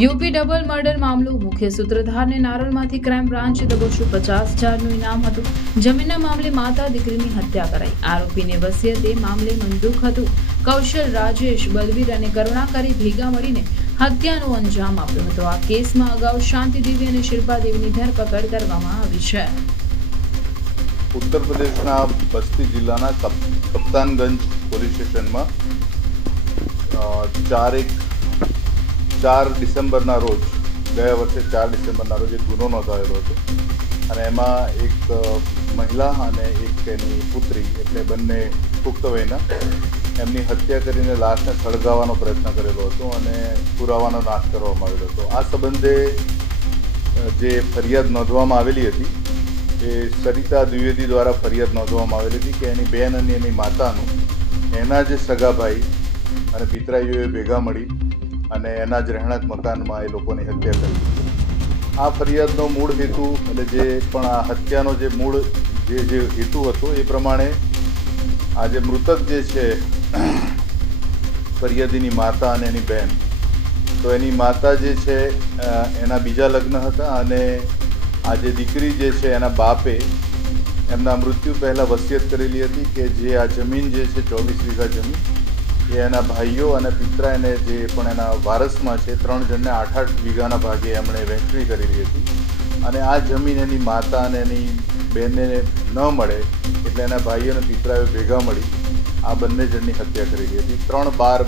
UP double murder મામલો મુખ્ય સૂત્રધારને નારોલમાંથી crime બ્રાન્ચે દબોચ્યું. 50,000નું ઇનામ હતું. જમીનના મામલે માતા દીકરીની હત્યા કરાઈ. આરોપીને વસિયત એ મામલે મંદુક હતું. કૌશલ, રાજેશ, બલવીર અને કરુણાકરી ભેગા મળીને હત્યાનો અંજામ આપ્યો હતો. આ કેસમાં અગાઉ શાંતિદેવી અને શિલ્પાદેવીની ધરપકડ કરવામાં આવી છે. ઉત્તર પ્રદેશના બસ્તી જિલ્લાના કપ્તાનગંજ પોલીસ સ્ટેશનમાં 4 ડિસેમ્બરના રોજ ગયા વર્ષે 4 ડિસેમ્બરના રોજ એક ગુનો નોંધાયેલો હતો અને એમાં એક મહિલા અને એક એની પુત્રી એટલે બંને પુખ્ત વયના એમની હત્યા કરીને લાશને સળગાવવાનો પ્રયત્ન કરેલો હતો અને પુરાવાનો નાશ કરવામાં આવેલો હતો. આ સંબંધે જે ફરિયાદ નોંધવામાં આવેલી હતી એ સરિતા દ્વિવેદી દ્વારા ફરિયાદ નોંધવામાં આવેલી હતી કે એની બેન અને એની માતાનું એના જે સગાભાઈ અને પિતરાઈઓએ ભેગા મળી અને એના જ રહેણાંક મકાનમાં એ લોકોની હત્યા કરી. આ ફરિયાદનો મૂળ હેતુ એટલે જે પણ આ હત્યાનો જે મૂળ જે હેતુ હતો એ પ્રમાણે આ જે મૃતક જે છે ફરિયાદીની માતા અને એની બહેન, તો એની માતા જે છે એના બીજા લગ્ન હતા અને આ જે દીકરી જે છે એના બાપે એમના મૃત્યુ પહેલાં વસિયત કરેલી હતી કે જે આ જમીન જે છે 24 વીઘા જમીન એ એના ભાઈઓ અને પિતરા એને જે પણ એના વારસમાં છે 3 જણને 8-8 વીઘાના ભાગે એમણે વહેંચણી કરેલી હતી અને આ જમીન એની માતા અને એની બહેનને ન મળે એટલે એના ભાઈઓ અને પિતરાઓ ભેગા મળી આ બંને જણની હત્યા કરેલી હતી. 3 બાર